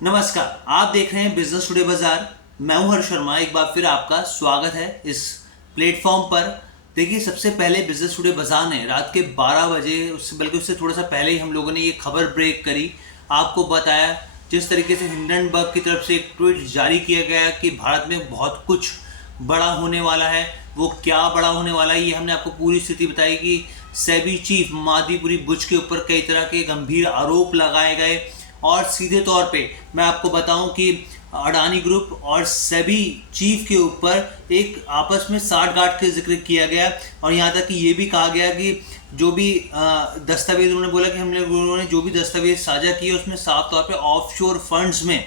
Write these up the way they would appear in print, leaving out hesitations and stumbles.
नमस्कार, आप देख रहे हैं बिजनेस टुडे बाजार। मैं हूं हर्ष शर्मा। एक बार फिर आपका स्वागत है इस प्लेटफॉर्म पर। देखिए, सबसे पहले बिजनेस टुडे बाजार ने रात के 12 बजे, उससे बल्कि उससे थोड़ा सा पहले ही हम लोगों ने ये खबर ब्रेक करी, आपको बताया जिस तरीके से हिंडनबर्ग की तरफ से एक ट्वीट जारी किया गया कि भारत में बहुत कुछ बड़ा होने वाला है। वो क्या बड़ा होने वाला है, ये हमने आपको पूरी स्थिति बताई कि सेबी चीफ माधीपुरी बुच के ऊपर कई तरह के गंभीर आरोप लगाए गए और सीधे तौर पे मैं आपको बताऊं कि अडानी ग्रुप और सेबी चीफ के ऊपर एक आपस में साठगांठ के जिक्र किया गया और यहाँ तक कि ये भी कहा गया कि जो भी दस्तावेज उन्होंने बोला कि हमने उन्होंने जो भी दस्तावेज साझा किए उसमें साफ तौर पे ऑफशोर फंड्स में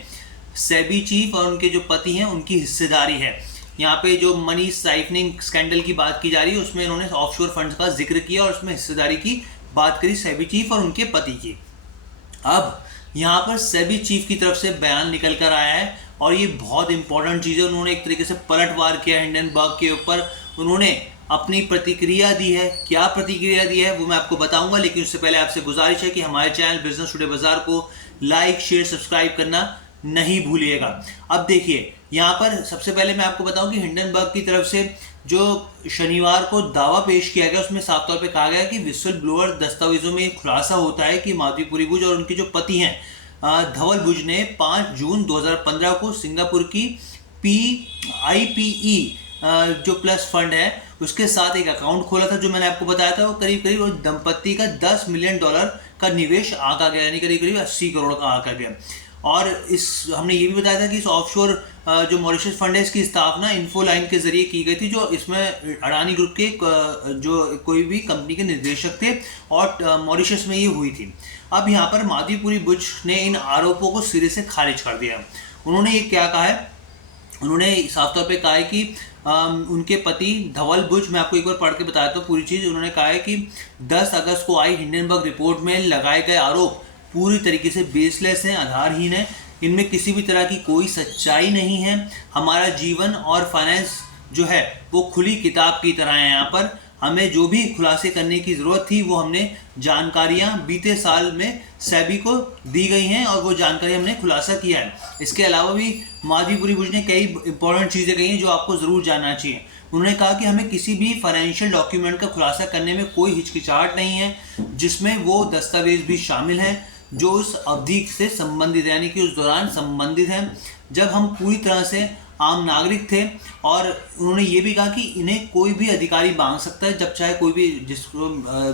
सेबी चीफ और उनके जो पति हैं उनकी हिस्सेदारी है। यहाँ पे जो मनी साइफनिंग स्कैंडल की बात की जा रही है उसमें इन्होंने ऑफशोर फंड्स का जिक्र किया और उसमें हिस्सेदारी की बात करी सेबी चीफ और उनके पति की। अब यहाँ पर सेबी चीफ की तरफ से बयान निकल कर आया है और ये बहुत इंपॉर्टेंट चीज़ है। उन्होंने एक तरीके से पलटवार किया हिंडनबर्ग के ऊपर। उन्होंने अपनी प्रतिक्रिया दी है। क्या प्रतिक्रिया दी है वो मैं आपको बताऊंगा, लेकिन उससे पहले आपसे गुजारिश है कि हमारे चैनल बिजनेस टुडे बाजार को लाइक शेयर सब्सक्राइब करना नहीं भूलिएगा। अब देखिए, यहाँ पर सबसे पहले मैं आपको बताऊं कि हिंडनबर्ग की तरफ से जो शनिवार को दावा पेश किया गया उसमें साफ तौर पे कहा गया कि विसल ब्लोअर दस्तावेजों में खुलासा होता है कि माधुपुरी बुच और उनके जो पति हैं धवल बुच ने 5 जून 2015 को सिंगापुर की PIPE जो प्लस फंड है उसके साथ एक अकाउंट खोला था। जो मैंने आपको बताया था वो करीब करीब दंपत्ति का $10 मिलियन का निवेश आंका गया, यानी करीब करीब 80 करोड़ का आंका गया। और इस हमने ये भी बताया था कि इस ऑफशोर जो मॉरिशस फंड है इसकी स्थापना इन्फोलाइन के जरिए की गई थी, जो इसमें अडानी ग्रुप के जो कोई भी कंपनी के निदेशक थे और मॉरिशस में ये हुई थी। अब यहाँ पर माधुपुरी बुच ने इन आरोपों को सिरे से खारिज कर दिया। उन्होंने ये क्या कहा है, उन्होंने साफ तौर पे कहा है कि उनके पति धवल बुच, मैं आपको एक बार पढ़ के बताता हूँ पूरी चीज़। उन्होंने कहा है कि 10 अगस्त को आई हिंडनबर्ग रिपोर्ट में लगाए गए आरोप पूरी तरीके से बेसलेस हैं, आधारहीन है। इनमें किसी भी तरह की कोई सच्चाई नहीं है। हमारा जीवन और फाइनेंस जो है वो खुली किताब की तरह है। यहाँ पर हमें जो भी खुलासे करने की ज़रूरत थी वो हमने जानकारियाँ बीते साल में सेबी को दी गई हैं और वो जानकारी हमने खुलासा किया है। इसके अलावा भी माधुपुरी बुच ने कई इंपॉर्टेंट चीज़ें कही हैं जो आपको ज़रूर जानना चाहिए। उन्होंने कहा कि हमें किसी भी फाइनेंशियल डॉक्यूमेंट का खुलासा करने में कोई हिचकिचाहट नहीं है जिसमें वो दस्तावेज भी शामिल हैं जो उस अवधि से संबंधित है, यानी कि उस दौरान संबंधित हैं जब हम पूरी तरह से आम नागरिक थे। और उन्होंने ये भी कहा कि इन्हें कोई भी अधिकारी मांग सकता है, जब चाहे कोई भी जिसको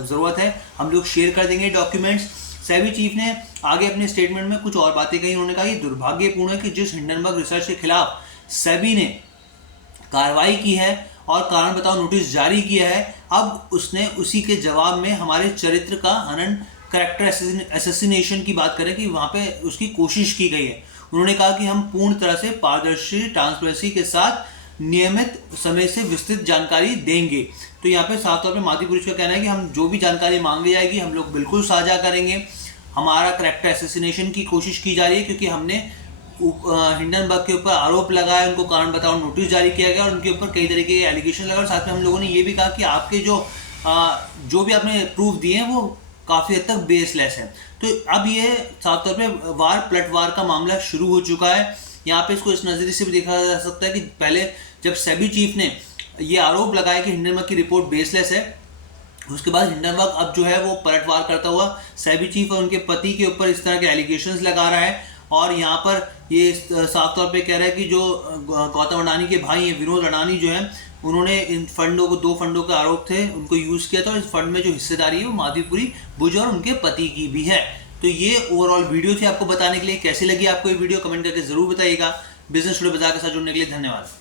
ज़रूरत है हम लोग शेयर कर देंगे डॉक्यूमेंट्स। सेबी चीफ ने आगे अपने स्टेटमेंट में कुछ और बातें कही। उन्होंने कहा कि दुर्भाग्यपूर्ण है कि जिस हिंडनबर्ग रिसर्च के खिलाफ सेबी ने कार्रवाई की है और कारण बताओ नोटिस जारी किया है, अब उसने उसी के जवाब में हमारे चरित्र का हनन, कैरेक्टर असैसिनेशन की बात करें कि वहाँ पे उसकी कोशिश की गई है। उन्होंने कहा कि हम पूर्ण तरह से पारदर्शी ट्रांसपेरेंसी के साथ नियमित समय से विस्तृत जानकारी देंगे। तो यहाँ पे साफ तौर पे माधुपुरी का कहना है कि हम जो भी जानकारी मांगी जाएगी हम लोग बिल्कुल साझा करेंगे। हमारा कैरेक्टर असैसिनेशन की कोशिश की जा रही है क्योंकि हमने हिंडनबर्ग के ऊपर आरोप लगाया, उनको कारण बताओ नोटिस जारी किया गया और उनके ऊपर कई तरीके के एलिगेशन लगा। और साथ में हम लोगों ने ये भी कहा कि आपके जो भी आपने प्रूफ दिए हैं वो काफ़ी हद तक बेसलेस है। तो अब ये साफ तौर पे वार पलटवार का मामला शुरू हो चुका है। यहाँ पे इसको इस नज़रिए से भी देखा जा सकता है कि पहले जब सेबी चीफ ने ये आरोप लगाया कि हिंडनबर्ग की रिपोर्ट बेसलेस है, उसके बाद हिंडनबर्ग अब जो है वो पलटवार करता हुआ सेबी चीफ और उनके पति के ऊपर इस तरह के एलिगेशंस लगा रहा है। और यहाँ पर ये साफ तौर पे कह रहा है कि जो गौतम अडानी के भाई हैं विनोद अडानी जो है उन्होंने इन फंडों को, 2 फंडों के आरोप थे, उनको यूज़ किया था और इस फंड में जो हिस्सेदारी है वो माधुपुरी बुच और उनके पति की भी है। तो ये ओवरऑल वीडियो थी आपको बताने के लिए। कैसी लगी आपको ये वीडियो कमेंट करके ज़रूर बताइएगा। बिजनेस टुडे बाजार के साथ जुड़ने के लिए धन्यवाद।